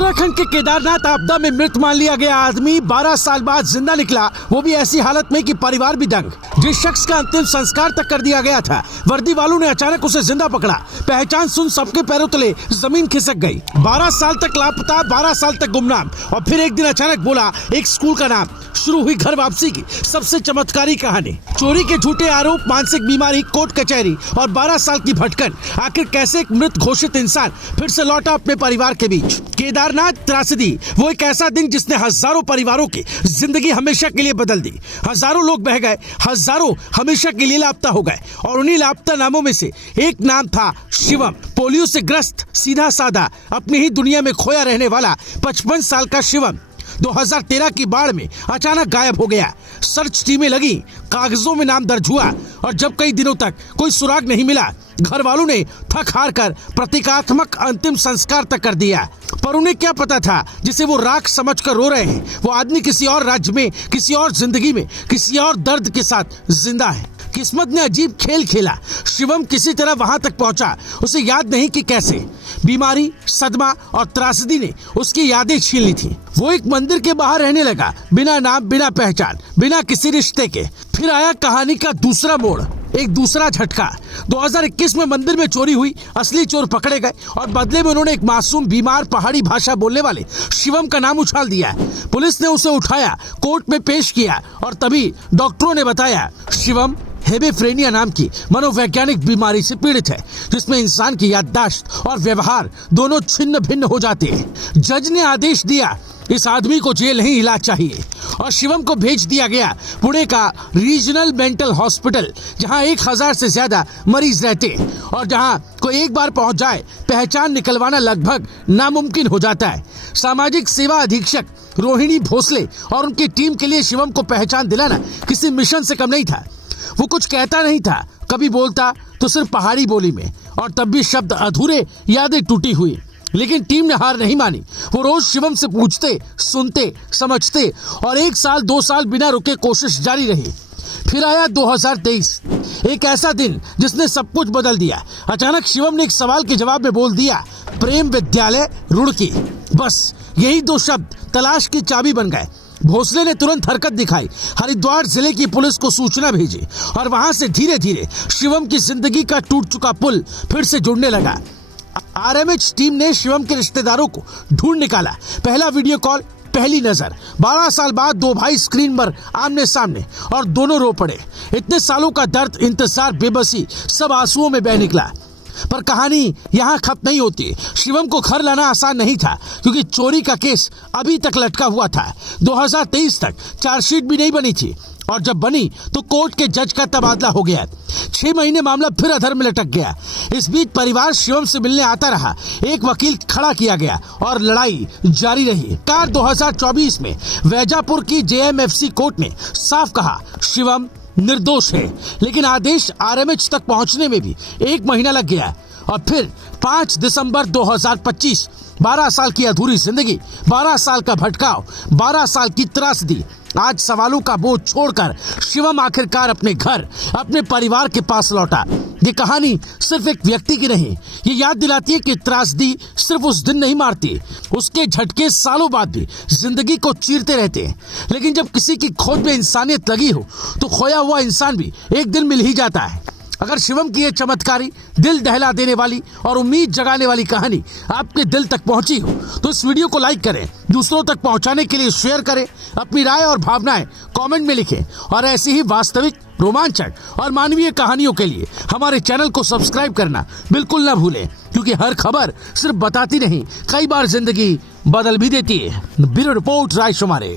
उत्तराखंड के केदारनाथ आपदा में मृत मान लिया गया आदमी 12 साल बाद जिंदा निकला, वो भी ऐसी हालत में कि परिवार भी दंग। जिस शख्स का अंतिम संस्कार तक कर दिया गया था, वर्दी वालों ने अचानक उसे जिंदा पकड़ा। पहचान सुन सबके पैरों तले जमीन खिसक गई। 12 साल तक लापता, 12 साल तक गुमनाम, और फिर एक दिन अचानक बोला एक स्कूल का नाम। शुरू हुई घर वापसी की सबसे चमत्कारी कहानी। चोरी के झूठे आरोप, मानसिक बीमारी, कोर्ट कचहरी और 12 साल की भटकन। आखिर कैसे एक मृत घोषित इंसान फिर से लौटा अपने परिवार के बीच। केदारनाथ त्रासदी, वो एक ऐसा दिन जिसने हजारों परिवारों की जिंदगी हमेशा के लिए बदल दी। हजारों लोग बह गए, हजारों हमेशा के लिए लापता हो गए, और उन्हीं लापता नामों में से एक नाम था शिवम। पोलियो से ग्रस्त, सीधा साधा, अपनी ही दुनिया में खोया रहने वाला 55 साल का शिवम 2013 की बाढ़ में अचानक गायब हो गया। सर्च टीमें लगी, कागजों में नाम दर्ज हुआ, और जब कई दिनों तक कोई सुराग नहीं मिला, घर वालों ने थक हार कर प्रतीकात्मक अंतिम संस्कार तक कर दिया। पर उन्हें क्या पता था, जिसे वो राख समझकर रो रहे हैं, वो आदमी किसी और राज्य में, किसी और जिंदगी में, किसी और दर्द के साथ जिंदा है। किस्मत ने अजीब खेल खेला। शिवम किसी तरह वहां तक पहुंचा, उसे याद नहीं कि कैसे। बीमारी, सदमा और त्रासदी ने उसकी यादें छीन ली थी। वो एक मंदिर के बाहर रहने लगा, बिना नाम, बिना पहचान, बिना किसी रिश्ते के। फिर आया कहानी का दूसरा मोड़, एक दूसरा झटका। 2021 में मंदिर में चोरी हुई, असली चोर पकड़े गए, और बदले में उन्होंने एक मासूम, बीमार, पहाड़ी भाषा बोलने वाले शिवम का नाम उछाल दिया। पुलिस ने उसे उठाया, कोर्ट में पेश किया, और तभी डॉक्टरों ने बताया शिवम हेबेफ्रेनिया नाम की मनोवैज्ञानिक बीमारी से पीड़ित है, जिसमें इंसान की याददाश्त और व्यवहार दोनों छिन्न भिन्न हो जाते हैं। जज ने आदेश दिया, इस आदमी को जेल नहीं, इलाज चाहिए, और शिवम को भेज दिया गया पुणे का रीजनल मेंटल हॉस्पिटल, जहां 1000 से ज्यादा मरीज रहते हैं, और जहां कोई एक बार पहुंच जाए, पहचान निकलवाना लगभग नामुमकिन हो जाता है। सामाजिक सेवा अधीक्षक रोहिणी भोसले और उनकी टीम के लिए शिवम को पहचान दिलाना किसी मिशन से कम नहीं था। वो कुछ कहता नहीं था, कभी बोलता तो सिर्फ पहाड़ी बोली में, और तब भी शब्द अधूरे, यादें टूटी हुई। लेकिन टीम ने हार नहीं मानी। वो रोज शिवम से पूछते, सुनते, समझते, और 1 साल 2 साल बिना रुके कोशिश जारी रही। फिर आया 2023, एक ऐसा दिन जिसने सब कुछ बदल दिया। अचानक शिवम ने एक सवाल के जवाब में बोल दिया, प्रेम विद्यालय रुड़की। बस यही 2 शब्द तलाश की चाबी बन गए। भोसले ने तुरंत हरकत दिखाई, हरिद्वार जिले की पुलिस को सूचना भेजी, और वहां से धीरे धीरे शिवम की जिंदगी का टूट चुका पुल फिर से जुड़ने लगा। आरएमएच टीम ने शिवम के रिश्तेदारों को ढूंढ निकाला। पहला वीडियो कॉल, पहली नजर। 12 साल बाद 2 भाई स्क्रीन पर आमने सामने, और दोनों रो पड़े। इतने सालों का दर्द, इंतजार, बेबसी, सब आंसुओं में बह निकला। पर कहानी यहाँ खत्म नहीं होती। शिवम को घर लाना आसान नहीं था, क्योंकि चोरी का केस अभी तक लटका हुआ था। 2023 तक चार्जशीट भी नहीं बनी थी, और जब बनी तो कोर्ट के जज का तबादला हो गया। 6 महीने मामला फिर अधर में लटक गया। इस बीच परिवार शिवम से मिलने आता रहा, एक वकील खड़ा किया गया, और लड़ाई जारी रही। 2024 में वैजापुर की जेएमएफसी कोर्ट ने साफ कहा शिवम निर्दोष है, लेकिन आदेश आरएमएच तक पहुंचने में भी 1 महीना लग गया। और फिर 5 दिसंबर 2025, 12 साल की अधूरी जिंदगी, 12 साल का भटकाव, 12 साल की त्रासदी। आज सवालों का बोझ छोड़कर शिवम आखिरकार अपने घर, अपने परिवार के पास लौटा। ये कहानी सिर्फ एक व्यक्ति की नहीं, ये याद दिलाती है कि त्रासदी सिर्फ उस दिन नहीं मारती, उसके झटके सालों बाद भी जिंदगी को चीरते रहते हैं। लेकिन जब किसी की खोज में इंसानियत लगी हो, तो खोया हुआ इंसान भी एक दिन मिल ही जाता है। अगर शिवम की ये चमत्कारी, दिल दहला देने वाली और उम्मीद जगाने वाली कहानी आपके दिल तक पहुंची हो, तो इस वीडियो को लाइक करें, दूसरों तक पहुंचाने के लिए शेयर करें, अपनी राय और भावनाएं कमेंट में लिखें, और ऐसी ही वास्तविक, रोमांचक और मानवीय कहानियों के लिए हमारे चैनल को सब्सक्राइब करना बिल्कुल ना भूलें, क्योंकि हर खबर सिर्फ बताती नहीं, कई बार जिंदगी बदल भी देती है। ब्यूरो रिपोर्ट, राय शुमारे।